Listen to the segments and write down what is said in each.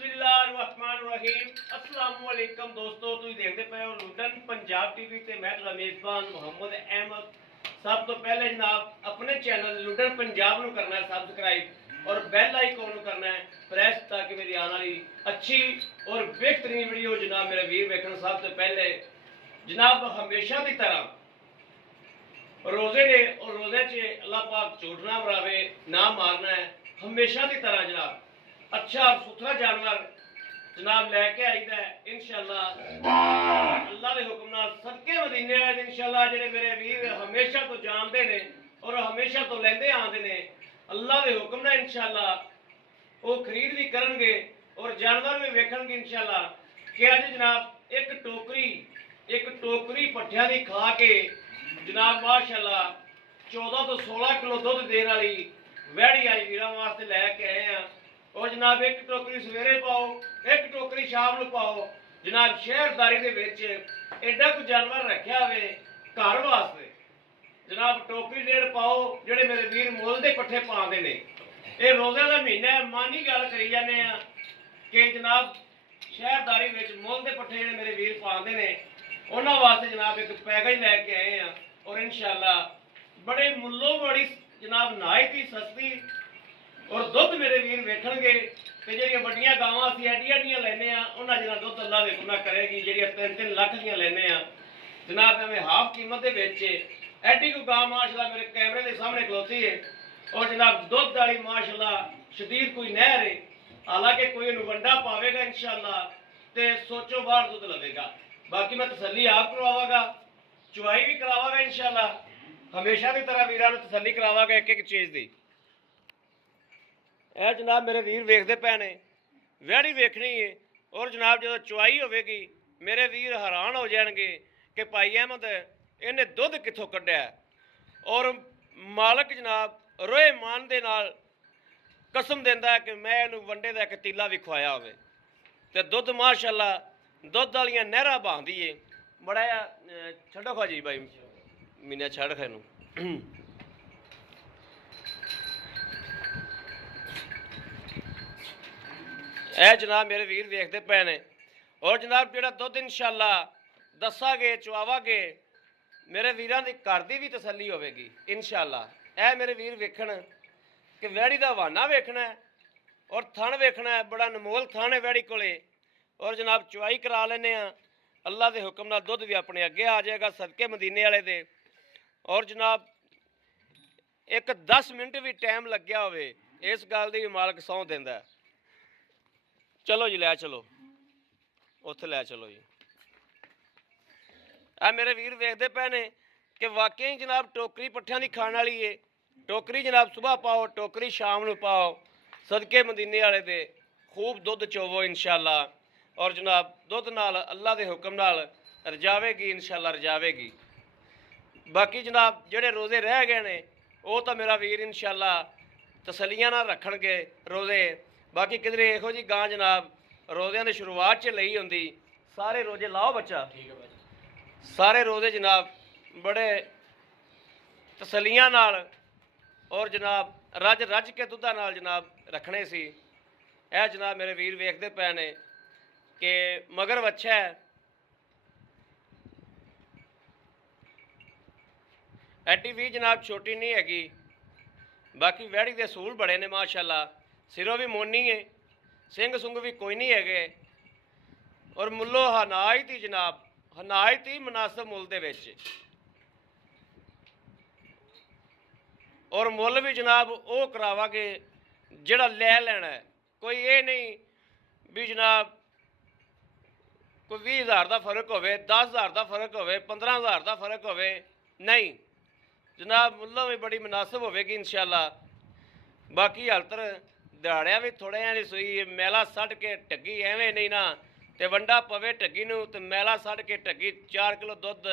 बिस्मिल्लाहिर्रहमानिर्रहीम अस्सलाम वालेकुम दोस्तों, तुम देखते पे हो लुडन पंजाब टीवी ते मैं तुहाडा मेज़बान मोहम्मद अहमद। सब तो पहले जनाब अपने चैनल लुडन पंजाब नूं करना है सब्सक्राइब और बेल आइकॉन नूं करना है प्रेस, ताकि मेरी आने वाली अच्छी और बेहतरीन वीडियो जनाब मेरे वीर वेखण। सब तो पहले जनाब हमेशा की तरह रोजे ने और रोजे च अल्लाह पाक झूठ ना मरावे, ना मारना है। हमेशा की तरह जनाब अच्छा और सुथरा जानवर जनाब लैके आईदा है इंशाअल्लाह अल्लाह के हुक्म नाल सदके मदीने आए इंशाअल्लाह। जेडे मेरे वीर हमेशा तो जानते ने और हमेशा तो लेंदे आंदे ने, अल्लाह के हुक्म नाल इंशाअल्लाह वो खरीद भी करनगे और जानवर भी वेखणगे इंशाअल्लाह। कि अज जनाब एक टोकरी पट्ठियां दी खा के जनाब माशाअल्लाह 14 तो 16 किलो दुध देने वाली वैड़ी आई वीरां वास्ते लैके आए हैं। और जनाब एक टोकरी सवेरे पाओ, एक टोकरी शाम को पाओ। जनाब शहरदारी दे विच एडा कोई जानवर रखा हुए घर वास्ते जनाब टोकरी डेढ़ पाओ। जेडे मेरे वीर मुल दे पट्ठे पाते ने, ये रोज़े का महीना है, मानी गल करी जाने कि जनाब शहरदारी विच मुल दे पट्ठे जेडे मेरे वीर पाते ने उन्होंने वास्ते जनाब एक पैकेज लैके आए हैं। और इंशाअल्लाह बड़े मुल्लों बड़ी जनाब नहायत ही सस्ती और दुध मेरे वीर वेखणगे। ते जेहड़ियां वड्डियां गावां असीं एडियां लैने आ उन्हां जिन्ना दुध अल्लाह दे हुक्म करेगी। जेहड़ियां 3-3 लाख दियां लैने आ जनाब एवें हाफ कीमत दे विच एडी कोई गां माशाअल्लाह मेरे कैमरे के सामने खलोती है। और जनाब दुध वाली माशाअल्लाह शदीद कोई नहर है, हालांकि कोई वंडा पावेगा इंशाअल्लाह ते सोचो बाहर दुध लगेगा। बाकी मैं तसल्ली आप करवावागा, चुवाई भी करावागा इंशाअल्लाह। हमेशा की तरह वीरां नूं तसल्ली करावागा एक एक चीज़ की। यह जनाब मेरे वीर वेखते पे ने वैड़ी वेखनी है। और जनाब जो चुवाई होगी मेरे वीर हैरान हो जाएंगे कि भाई अहमद इन्हें दुध कितों कढ़िया। और मालक जनाब रोए मान दे नाल कसम देंदा है कि मैं इन्हूं वंडे का एक तीला भी खुआया होवे ते दुध माशाअल्लाह दुध वालियां नहरां बहांदी है। बड़ा छड्डो खा जी भाई मीना छड़ खैनू ए जनाब मेरे वीर वेखते पे ने। और जनाब जो दुध इंशाअल्लाह दसागे चुआवागे मेरे वीरां दी घर दी भी तसल्ली होगी इंशाअल्लाह। ए मेरे वीर वेखण कि वैड़ी का वाना वेखना है और थण वेखना है, बड़ा अनमोल थण है वैड़ी कोले। और जनाब चुआई करा लेने अल्लाह के हुक्म नाल दुध भी अपने अगे आ जाएगा सदके मदीने वाले दे। और जनाब एक 10 मिनट भी टाइम लग्या होवे इस गल दी मालक सौं देंदा है। चलो जी लै चलो उत्थे लै चलो जी। आ मेरे वीर वेखते पे ने कि वाकई जनाब टोकरी पट्ठियां दी खाण वाली है। टोकरी जनाब सुबह पाओ, टोकरी शाम नूं पाओ, सदके मदीने वाले दे खूब दुध चोवो इंशाअल्लाह। और जनाब दुध नाल अल्लाह के हुक्म नाल रजावेगी इंशाअल्लाह रजावेगी। बाकी जनाब जेडे रोज़े रह गए ने वो तो मेरा वीर इंशाअल्लाह तसलियां नाल रखणगे रोज़े। बाकी किधरे इहो जी गां जनाब रोज़ियां की शुरुआत च लई होंदी। सारे रोजे लाओ बच्चा, सारे रोज़े जनाब बड़े तसलियां नाल और जनाब रज रज के दुधा नाल जनाब रखने सी। यह जनाब मेरे वीर वेखते पे ने कि मगर बच्चा है एडी भी जनाब छोटी नहीं हैगी। बाकी वैड़ी के सूल बड़े ने माशाअल्लाह, सिरों भी मोनी है, सिंग सुंग भी कोई नहीं है। और मुल्लो हनायत ही जनाब हनायत ही मुनासिब मुल दे विच। और मुल भी जनाब वो करावागे जिहड़ा लै लेना है, कोई ये नहीं भी जनाब कोई 20,000 का फर्क होवे, 10,000 का फर्क होवे, 15,000 का फर्क होवे, नहीं जनाब मुल्लों भी बड़ी मुनासिब होगी इंशाअल्लाह। बाकी हलतर दिहाड़िया भी थोड़े जी सूई मैला सट के ढग्गी एवें नहीं ना ते वंडा पवे ढग्गी नूं ते मैला सट के ढग्गी 4 किलो दुध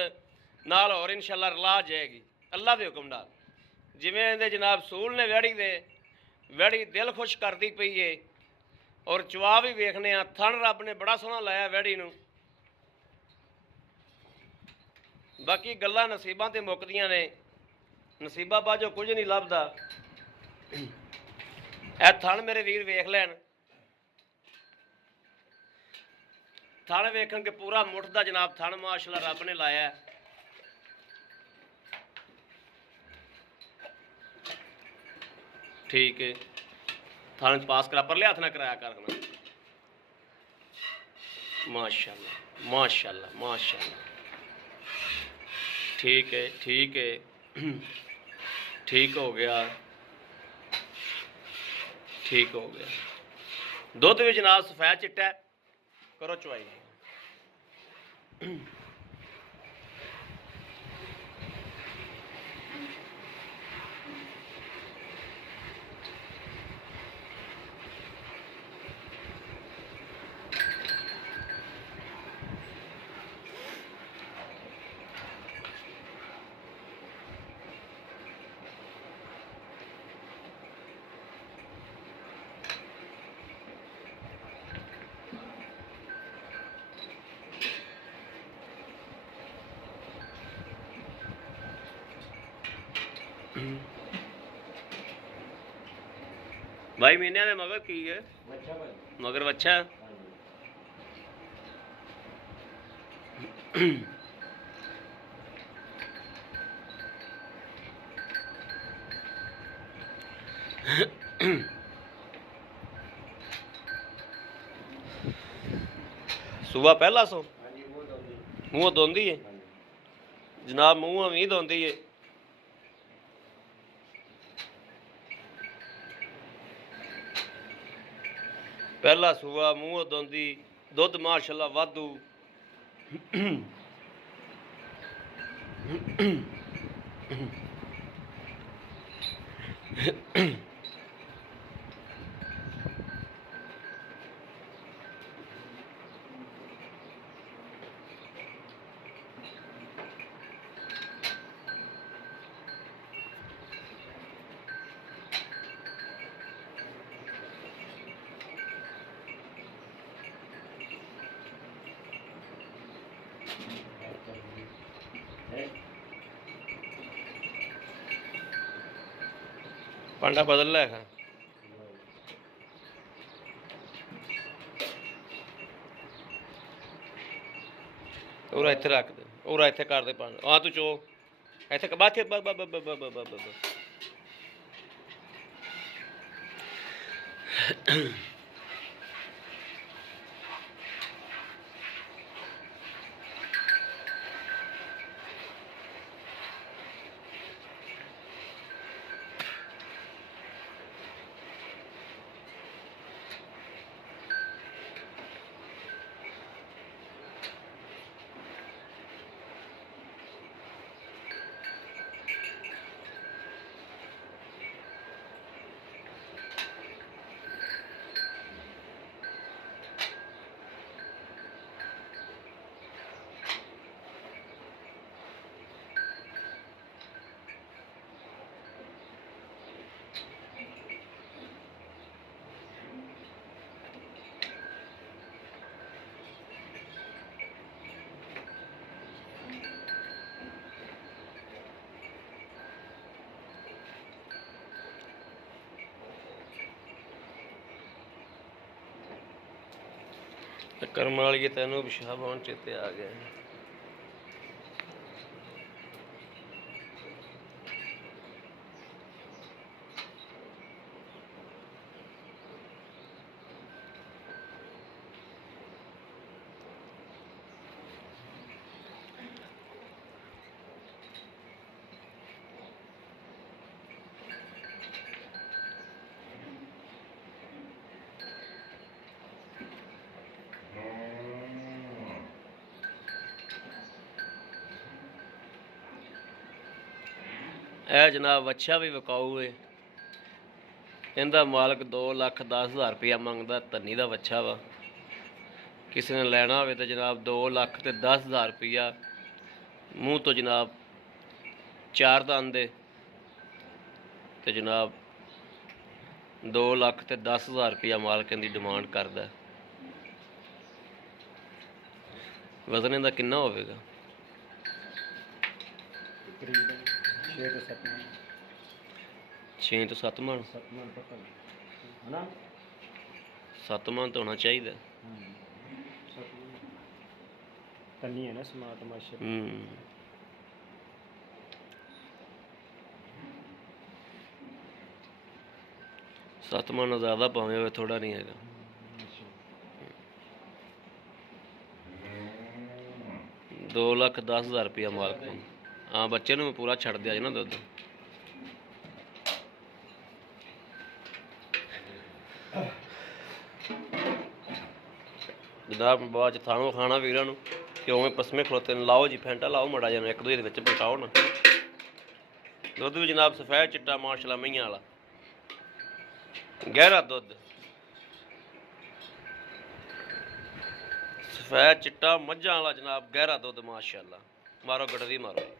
नाल और इंशाअल्लाह रला जाएगी अल्लाह के हुक्म नाल। जिवें इहदे जनाब सूल ने वैड़ी दिल खुश करती पई है। और चुआ भी वेखने थण रब ने बड़ा सोहना लाया वैड़ी नूं। बाकी गल्लां नसीबां ते मुकदियां ने, नसीबा बाजो कुछ नहीं लभदा। ए थण मेरे वीर वेख लैन ਥਣ ਵੇਖਣ ਕਿ ਪੂਰਾ ਮੁੱਠ ਦਾ ਜਨਾਬ ਥਣ ਮਾਸ਼ਾਅੱਲਾ ਰੱਬ ਨੇ ਲਾਇਆ। ਠੀਕ ਹੈ, ਥਣ ਪਾਸ ਕਰਾ ਪਰਲੇ ਹੱਥ ਨਾਲ ਕਰਾਇਆ ਕਰਨਾ। माशाल्लाह माशाल्लाह माशाल्लाह। ठीक है ठीक है, ठीक हो गया, ठीक हो गया। दुध भी जनाब सफेद चिट्टा है, करो चवाई। भाई महीने में मगर की है मगर अच्छा सुबह पहला सो मूँह धोंदी है जनाब, मूँह भी धोंदी है। पहला सूआ मूँह धोंदी, दुध माशाअल्लाह वाधू। पांडा बदल लै है और इत्थे रख दे और इत्थे कर दे पांडा। हाँ तू चो इत्थे बात कर्म वाली तेनों पिशाब आने चेते आ गए। यह जनाब वच्छा भी विकाऊ है, इनका मालक 2,10,000 रुपया मंगता। धनी का वच्छा वा, किसी ने लेना हो तो जनाब 2,10,000 रुपया मूँह तो जनाब 4 दंद तो जनाब 2,10,000 रुपया मालक की डिमांड करता। वजन इनका कितना होगा? 6 तो 7 मन 7 मन तो होना चाहिए। ਕੰਨੀ ਹੈ ਨਾ ਸਮਾਰਟ ਮਾਸ਼ਾ। ਸੱਤਵਾਂ ਨਾ ਜ਼ਿਆਦਾ ਭਾਵੇਂ ਹੋਵੇ, ਥੋੜਾ ਨਹੀਂ ਹੈਗਾ। 2,10,000 ਰੁਪਇਆ ਮਾਲਕ ਨੂੰ। ਹਾਂ, ਬੱਚੇ ਨੂੰ ਪੂਰਾ ਛੱਡ ਦਿਆ ਜੀ ਨਾ ਦੁੱਧ। ਜਨਾਬ ਬਾਅਦ ਚ ਥਾਣੋਂ ਖਾਣਾ ਵੀਰਾਂ ਨੂੰ ਕਿ ਉਵੇਂ ਪਸਮੇ ਖਲੋਤੇ ਨੇ। ਲਾਓ ਜੀ ਫੈਂਟਾ ਲਾਓ ਮੜਾ ਜਾਣਾ, ਇੱਕ ਦੂਜੇ ਦੇ ਵਿੱਚ ਪਲਟਾਓ ਨਾ। ਦੁੱਧ ਵੀ ਜਨਾਬ ਸਫੈਦ ਚਿੱਟਾ ਮਾਸ਼ਾਅੱਲਾ ਮਈਆਂ ਵਾਲਾ ਗਹਿਰਾ ਦੁੱਧ, ਸਫੈਦ ਚਿੱਟਾ ਮੱਝਾਂ ਵਾਲਾ ਜਨਾਬ ਗਹਿਰਾ ਦੁੱਧ ਮਾਸ਼ਾਅੱਲਾ। ਮਾਰੋ ਗੜਵੀ ਮਾਰੋ ਜੀ।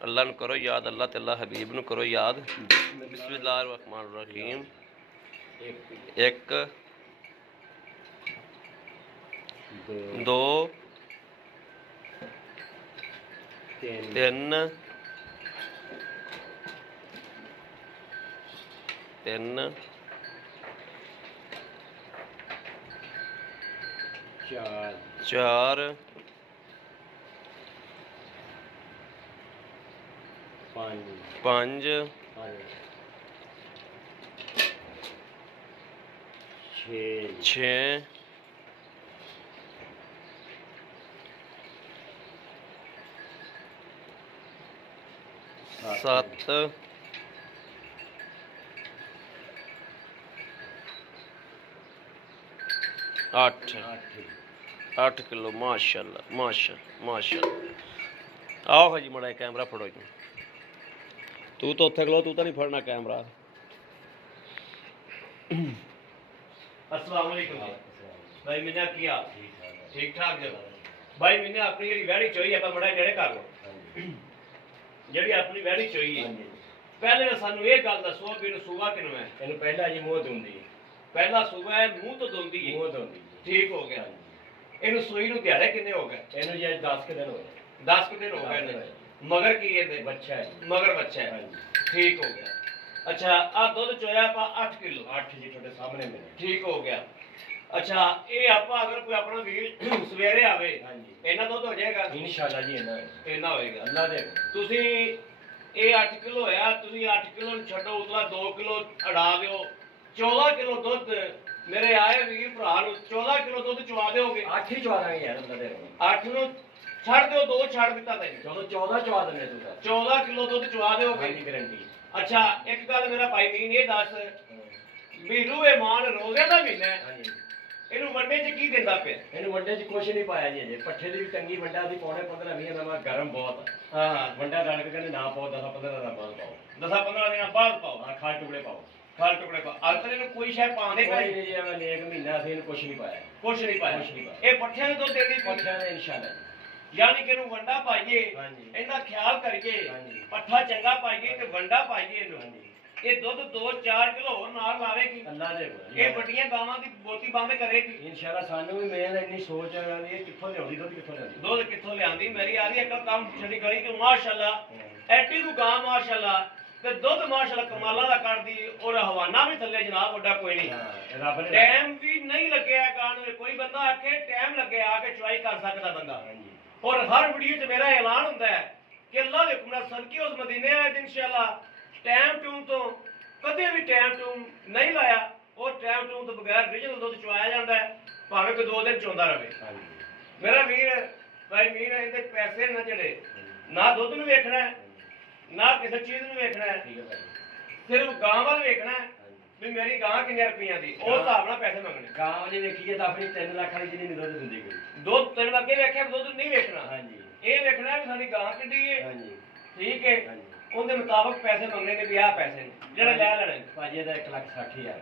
ਅੱਲਾ ਨੂੰ ਕਰੋ ਯਾਦ, ਅੱਲਾ ਤੇ ਅੱਲਾ ਹਬੀਬ ਨੂੰ ਕਰੋ ਯਾਦ। ਬਿਸमिल्लाह रहमान रहीम। 1 2 3 3 4 5 6 7 8 किलो माशाअल्लाह माशाअल्लाह माशाअल्लाह। आओ जी मड़ा कैमरा फड़ो जी। तू तो उत्थे खलो, तू तो नहीं फड़ना कैमरा। अस्सलाम वालेकुम जी भाई। मैंने किया ठीक ठाक जो भाई। मैंने अपनी जी वैड़ी चोई आप बड़ा नेड़े कर लो जी। अपनी वैड़ी चोई है पहले सानू ये गल दसो भी सूबा किनू है? ਇਹਨੂੰ ਪਹਿਲਾਂ ਜੀ ਮੂੰਹ ਧੁੰਦੀ। पहला सूबा है मुंह तो धोंदी है। ਮੂੰਹ ਧੁੰਦੀ। ठीक हो गया। ਇਹਨੂੰ ਸੂਈ ਨੂੰ ਦਿਹਾੜੇ ਕਿੰਨੇ ਹੋ ਗਏ? ਇਹਨੂੰ ਜੀ 10 ਕੁ ਦਿਨ ਹੋਏ। 10 ਕੁ ਦਿਨ ਹੋ ਗਏ ਨੇ। ਮਗਰ ਕੀ ਇਹਦੇ? ਬੱਚਾ ਹੈ। ਮਗਰ ਬੱਚਾ ਹੈ। ਠੀਕ ਹੋ ਗਿਆ। ਅੱਛਾ ਆ ਦੁੱਧ ਚੋਇਆ ਆਪਾਂ 8 ਕਿਲੋ। 8 ਜੀ ਤੁਹਾਡੇ ਸਾਹਮਣੇ ਮਿਲੇ। ਠੀਕ ਹੋ ਗਿਆ। ਅੱਛਾ ਇਹ ਆਪਾਂ ਅਗਰ ਕੋਈ ਆਪਣਾ ਵੀਰ ਸਵੇਰੇ ਆਵੇ ਇਹਨਾਂ ਦੁੱਧ ਹੋ ਜਾਏਗਾ? ਇਨਸ਼ਾਅੱਲਾ ਜੀ ਇਹਨਾਂ ਹੋਏਗਾ। ਅੱਲਾ ਦੇ। ਤੁਸੀਂ ਇਹ 8 ਕਿਲੋ ਹੋਇਆ, ਤੁਸੀਂ 8 ਕਿਲੋ ਨੂੰ ਛੱਡੋ, ਉਤਲਾ 2 ਕਿਲੋ ਅੜਾ ਦਿਓ। 14 ਕਿਲੋ ਦੁੱਧ ਮੇਰੇ ਆਏ ਵੀਰ ਭਰਾ ਨੂੰ 14 ਕਿਲੋ ਦੁੱਧ ਚਵਾ ਦਿਓਗੇ? 8 ਹੀ ਚਵਾ ਦਾਂਗੇ ਯਾਰ ਅੱਲਾ ਦੇ। 8 ਨੂੰ ਛੱਡ ਦਿਓ, 2 ਛੱਡ ਦਿੱਤਾ ਤੈਨੂੰ। ਚਲੋ 14 ਚਵਾ ਦਿੰਦੇ ਤੁਸੀਂ। 14 ਕਿਲੋ ਦੁੱਧ ਚਵਾ ਦਿਓਗੇ? ਹਾਂਜੀ ਗਾਰੰਟੀ। ਅੱਛਾ ਇੱਕ ਗੱਲ ਮੇਰਾ ਭਾਈ ਮੀਨ ਇਹ ਦੱਸ ਵੀ ਰੂਹੇ ਮਾਨ ਰੋਜ਼ੇ ਦਾ ਮਹੀਨਾ ਹੈ, ਹਾਂਜੀ ਇਹਨੂੰ ਵੰਡੇ 'ਚ ਕੀ ਦਿੰਦਾ ਪਿਆ? ਇਹਨੂੰ ਵੰਡੇ 'ਚ ਕੁਛ ਨਹੀਂ ਪਾਇਆ ਜੀ ਅਜੇ। ਪੱਠੇ ਦੀ ਵੀ ਟੰਗੀ ਵੰਡਾ ਦੀ ਪੌਣੇ 15-20 ਦਾ ਗਰਮ ਬਹੁਤ ਆ। ਹਾਂ ਵੰਡਾ ਰਲ ਕੇ ਕਹਿੰਦੇ ਨਾ ਪਾਓ, 10-15 ਦਾ ਬਾਅਦ ਪਾਓ। 10-15 ਦਿਨਾਂ ਬਾਅਦ ਪਾਓ। ਹਾਂ ਖਾਲ ਟੁਕੜੇ ਪਾਓ। ਖਾਲ ਟੁਕੜੇ ਪਾ। ਅਲਤਰੇ ਨੂੰ ਕੋਈ ਸ਼ੈ ਪਾਉਂਦੇ ਕੋਈ ਭਾਈ? ਨਹੀਂ ਜੀ ਐਵੇਂ ਨੇਕ ਮਹੀਨਾ ਅਸੀਂ ਇਹਨੂੰ ਕੁਛ ਨਹੀਂ ਪਾਇਆ। ਕੁਛ ਨਹੀਂ ਪਾਇਆ। ਕੁਛ ਨਹੀਂ ਪਾਇਆ। ਇਹ ਪੱਠਿਆਂ ਨੂੰ ਦੁੱਧ ਦੇਦੀ ਪੱਠਿਆਂ ਦੇ ਇਨਸ਼ਾਅੱਲਾ ਜੀ। ਯਾਨੀ ਕਿ ਇਹਨੂੰ ਵੰਡਾ ਪਾਈਏ, ਹਾਂਜੀ ਇਹਦਾ ਖਿਆਲ ਕਰੀਏ, ਹਾਂਜੀ ਪੱਠਾ ਚੰਗਾ ਪਾਈਏ ਤੇ ਵੰਡਾ ਪਾਈਏ ਇਹਨੂੰ। ਹਾਂਜੀ ਇਹ ਦੁੱਧ 2-4 ਕਿਲੋ ਹੋਰ ਨਾਲ ਲਾਵੇਗੀ। ਅੱਲਾ ਦੇ। ਇਹ ਵੱਡੀਆਂ ਗਾਵਾਂ ਦੀ ਬੋਤੀ ਬੰਦ ਕਰੇਗੀ। ਇਨਸ਼ਾਅੱਲਾ। ਸਾਨੂੰ ਵੀ ਮੇਨ ਇੰਨੀ ਸੋਚ ਆ ਵੀ ਇਹ ਕਿੱਥੋਂ ਲਿਆਉਂਦੀ ਦੁੱਧ, ਕਿੱਥੋਂ ਲਿਆਉਂਦੀ। ਦੁੱਧ ਕਿੱਥੋਂ ਲਿਆਂਦੀ? ਮੇਰੀ ਆ ਰਹੀ ਇੱਕ ਕੰਮ ਛੱਡੀ ਗਲੀ ਤੇ ਮਾਸ਼ਾਅੱਲਾ ਐਡੀ ਨੂੰ ਗਾਂ ਮਾਸ਼ਾਅੱਲਾ ਤੇ ਦੁੱਧ ਮਾਸ਼ਾਅੱਲਾ ਕਮਾਲਾਂ ਦਾ ਕੱਢਦੀ। ਔਰ ਹਵਾਨਾ ਵੀ ਥੱਲੇ ਜਨਾਬ ਵੱਡਾ ਕੋਈ ਨਹੀਂ। ਰੱਬ ਨੇ ਟਾਈਮ ਵੀ ਨਹੀਂ ਲੱਗਿਆ ਗਾਂ ਨੂੰ। ਕੋਈ ਬੰਦਾ ਆਖੇ ਟਾਈਮ ਲੱਗਿਆ ਆ ਕੇ ਚੁਆਈ ਕਰ ਸਕਦਾ ਬੰਦਾ। ਹਾਂਜੀ ਔਰ ਹਰ ਵੀਡੀਓ 'ਚ ਮੇਰਾ ਐਲਾਨ ਹੁੰਦਾ ਹੈ ਕਿ ਅੱਲਾਹ ਦੇ ਹੁਕਮ ਨਾਲ ਸਦਕੇ ਉਸ ਮਦੀਨੇ ਆਏ ਇਨਸ਼ਾਅੱਲਾ ਟਾਈਮ ਟੂਮ ਤੋਂ ਕਦੇ ਵੀ ਟਾਈਮ ਟੂਮ ਨਹੀਂ ਲਾਇਆ। ਔਰ ਟਾਈਮ ਟੂਮ ਤੋਂ ਬਗੈਰ ਰੀਜਨਲ ਦੁੱਧ ਚੁਆਇਆ ਜਾਂਦਾ ਹੈ, ਭਾਵੇਂ ਕੋਈ 2 ਦਿਨ ਚੋਂਦਾ ਰਹੇ। ਮੇਰਾ ਵੀਰ ਭਾਈ ਵੀਰ ਇਹਦੇ ਪੈਸੇ ਨਾ ਜਿਹੜੇ ਨਾ ਦੁੱਧ ਨੂੰ ਵੇਖਣਾ ਹੈ, ਨਾ ਕਿਸੇ ਚੀਜ਼ ਨੂੰ ਵੇਖਣਾ ਹੈ, ਠੀਕ ਹੈ ਭਾਈ। ਸਿਰਫ ਗਾਂ ਵੱਲ ਵੇਖਣਾ ਹੈ ਵੀ ਮੇਰੀ ਗਾਂ ਕਿੰਨੇ ਰੁਪਈਆਂ ਦੀ, ਉਸ ਹਿਸਾਬ ਨਾਲ ਪੈਸੇ ਮੰਗਣੇ। ਗਾਂ ਜੇ ਵੇਖੀਏ ਤਾਂ ਆਪਣੀ 3 ਲੱਖ ਵਾਲੀ ਜਿੰਨੀ ਦੁੱਧ ਦਿੰਦੀ ਕੋਈ। ਦੁੱਧ ਤੈਨੂੰ ਅੱਗੇ ਵੇਖਿਆ ਦੁੱਧ ਨਹੀਂ ਵੇਖਣਾ। ਹਾਂਜੀ ਇਹ ਵੇਖਣਾ ਵੀ ਸਾਡੀ ਗਾਂ ਕਿੱਡੀ ਹੈ। ਹਾਂਜੀ ਠੀਕ ਹੈ। ਹਾਂਜੀ ਉਹਦੇ ਮੁਤਾਬਕ ਪੈਸੇ ਮੰਗਣੇ ਨੇ ਵੀ ਆਹ ਪੈਸੇ ਨੇ ਜਿਹੜੇ ਲੈ ਲੈਣੇ। ਭਾਜੀ ਇਹਦਾ 1,60,000।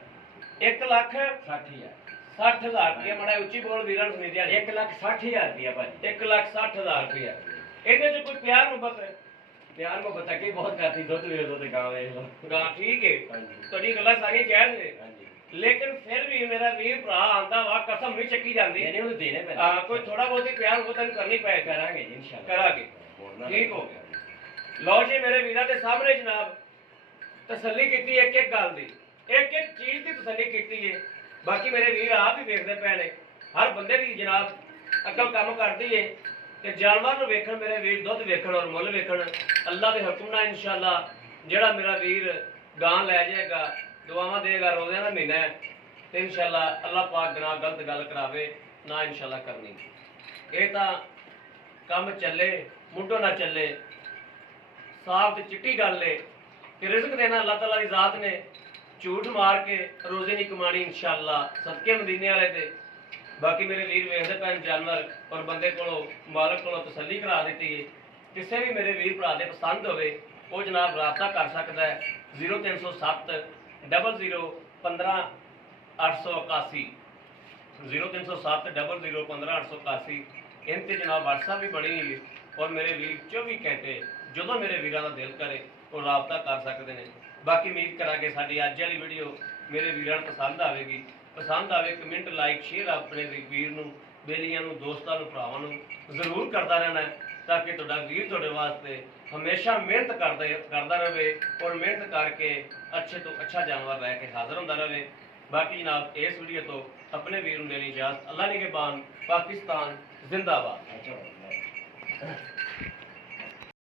1,60,000 60,000 ਰੁਪਏ ਮੜਾ ਉੱਚੀ ਬੋਲ ਵੀਰਾਂ ਨੂੰ ਸੁਣੀ ਦਿਆ। 1,60,000 ਰੁਪਇਆ ਭਾਜੀ। 1,60,000 ਰੁਪਏ। ਇਹਦੇ 'ਚ ਕੋਈ ਪਿਆਰ ਮੁਹੱਬਤ ਹੈ? ਪਿਆਰ ਮੁਹੱਬਤ ਅੱਗੇ ਬਹੁਤ ਕਰਦੀ। ਦੁੱਧ ਵੇਖ ਲਓ ਤੇ ਗਾਂ ਵੇਖ ਲਓ। ਗਾਂ ਠੀਕ ਹੈ, ਹਾਂਜੀ ਤੁਹਾਡੀ ਗੱਲਾਂ ਸਾਰੀਆਂ ਜਾਇਜ਼ ਨੇ, ਹਾਂਜੀ ਲੇਕਿਨ ਫਿਰ ਵੀ ਮੇਰਾ ਵੀਰ ਭਰਾ ਆਂਦਾ ਵਾ ਕਸਮ ਨਹੀਂ ਚੱਕੀ ਜਾਂਦੀ। ਇਹਨੇ ਉਹਨੂੰ ਦੇਣੇ ਪੈਣੇ। ਹਾਂ ਕੋਈ ਥੋੜਾ ਬਹੁਤੀ ਪਿਆਰ ਉਹ ਤੈਨੂੰ ਕਰਨੀ ਪਏ ਕਰਾਂਗੇ ਜੀ ਇਨਸ਼ਾਅੱਲਾ ਕਰਾਂਗੇ। ਠੀਕ ਹੋ ਗਿਆ। ਲਓ ਜੀ ਮੇਰੇ ਵੀਰਾਂ ਦੇ ਸਾਹਮਣੇ ਜਨਾਬ ਤਸੱਲੀ ਕੀਤੀ ਇੱਕ ਇੱਕ ਗੱਲ ਦੀ, ਇੱਕ ਇੱਕ ਚੀਜ਼ ਦੀ ਤਸੱਲੀ ਕੀਤੀ ਹੈ। ਬਾਕੀ ਮੇਰੇ ਵੀਰ ਆਪ ਹੀ ਵੇਖਦੇ ਪਏ ਨੇ। ਹਰ ਬੰਦੇ ਦੀ ਜਨਾਬ ਅਕਲ ਕੰਮ ਕਰਦੀ ਏ ਤੇ ਜਾਨਵਰ ਨੂੰ ਵੇਖਣ ਮੇਰੇ ਵੀਰ ਦੁੱਧ ਵੇਖਣ ਔਰ ਮੁੱਲ ਵੇਖਣ ਅੱਲਾ ਦੇ ਹੁਕਮ ਨਾਲ ਇਨਸ਼ਾਅੱਲਾ ਜਿਹੜਾ ਮੇਰਾ ਵੀਰ ਗਾਂ ਲੈ ਜਾਏਗਾ ਦੁਆਵਾਂ ਦੇਗਾ ਰੋਜ਼ਿਆਂ ਦਾ ਮਹੀਨਾ ਹੈ ਤੇ ਇਨਸ਼ਾਅੱਲਾ ਅੱਲਾ ਪਾਕ ਨਾਲ ਗਲਤ ਗੱਲ ਕਰਾਵੇ ਨਾ ਇਨਸ਼ਾਅੱਲਾ ਕਰਨੀ। ਇਹ ਤਾਂ ਕੰਮ ਚੱਲੇ ਮੁੱਢੋਂ ਨਾ ਚੱਲੇ ਸਾਫ ਤੇ ਚਿੱਟੀ ਗੱਲ ਏ ਕਿ ਰਿਜ਼ਕ ਦੇਣਾ ਅੱਲਾਹ ਤਾਲਾ ਦੀ ਜ਼ਾਤ ਨੇ ਝੂਠ ਮਾਰ ਕੇ ਰੋਜ਼ੀ ਨਹੀਂ ਕਮਾਣੀ ਇਨਸ਼ਾਅੱਲਾ ਸਦਕੇ ਮਦੀਨੇ ਵਾਲੇ ਤੇ। ਬਾਕੀ ਮੇਰੇ ਵੀਰ ਵੇਖਦੇ ਪੈਣ ਜਾਨਵਰ ਔਰ ਬੰਦੇ ਕੋਲੋਂ ਮਾਲਕ ਕੋਲੋਂ ਤਸੱਲੀ ਕਰਾ ਦਿੱਤੀ ਹੈ। ਕਿਸੇ ਵੀ ਮੇਰੇ ਵੀਰ ਭਰਾ ਦੇ ਪਸੰਦ ਹੋਵੇ ਉਹ ਜਨਾਬ ਰਾਬਤਾ ਕਰ ਸਕਦਾ ਹੈ 0307 00 15 881 0307 00 15 881 इन ਤੇ ਜਨਾਬ WhatsApp ਵੀ ਬਣੀ ਹੋਈ ਹੈ ਔਰ ਮੇਰੇ ਵੀਰ 24 ਘੰਟੇ ਜਦੋਂ ਮੇਰੇ ਵੀਰਾਂ ਦਾ ਦਿਲ ਕਰੇ ਉਹ ਰਾਬਤਾ ਕਰ ਸਕਦੇ ਨੇ। ਬਾਕੀ ਉਮੀਦ ਕਰਾਂਗੇ ਸਾਡੀ ਅੱਜ ਵਾਲੀ ਵੀਡੀਓ ਮੇਰੇ ਵੀਰਾਂ ਨੂੰ ਪਸੰਦ ਆਵੇਗੀ। ਪਸੰਦ ਆਵੇ ਕਮੈਂਟ ਲਾਈਕ ਸ਼ੇਅਰ ਆਪਣੇ ਵੀਰ ਨੂੰ ਬੇਲੀਆਂ ਨੂੰ ਦੋਸਤਾਂ ਨੂੰ ਭਰਾਵਾਂ ਨੂੰ ਜ਼ਰੂਰ ਕਰਦਾ ਰਹਿਣਾ ਤਾਂ ਕਿ ਤੁਹਾਡਾ ਵੀਰ ਤੁਹਾਡੇ ਵਾਸਤੇ ਹਮੇਸ਼ਾ ਮਿਹਨਤ ਕਰਦਾ ਰਹੇ ਔਰ ਮਿਹਨਤ ਕਰਕੇ ਅੱਛੇ ਤੋਂ ਅੱਛਾ ਜਾਨਵਰ ਲੈ ਕੇ ਹਾਜ਼ਰ ਹੁੰਦਾ ਰਹੇ। ਬਾਕੀ ਜਨਾਬ ਇਸ ਵੀਡੀਓ ਤੋਂ ਆਪਣੇ ਵੀਰ ਨੂੰ ਦੇਣੀ ਇਜਾਜ਼ਤ। ਅੱਲਾ ਨਿਗਹਿਬਾਨ। ਪਾਕਿस्तान जिंदाबाद।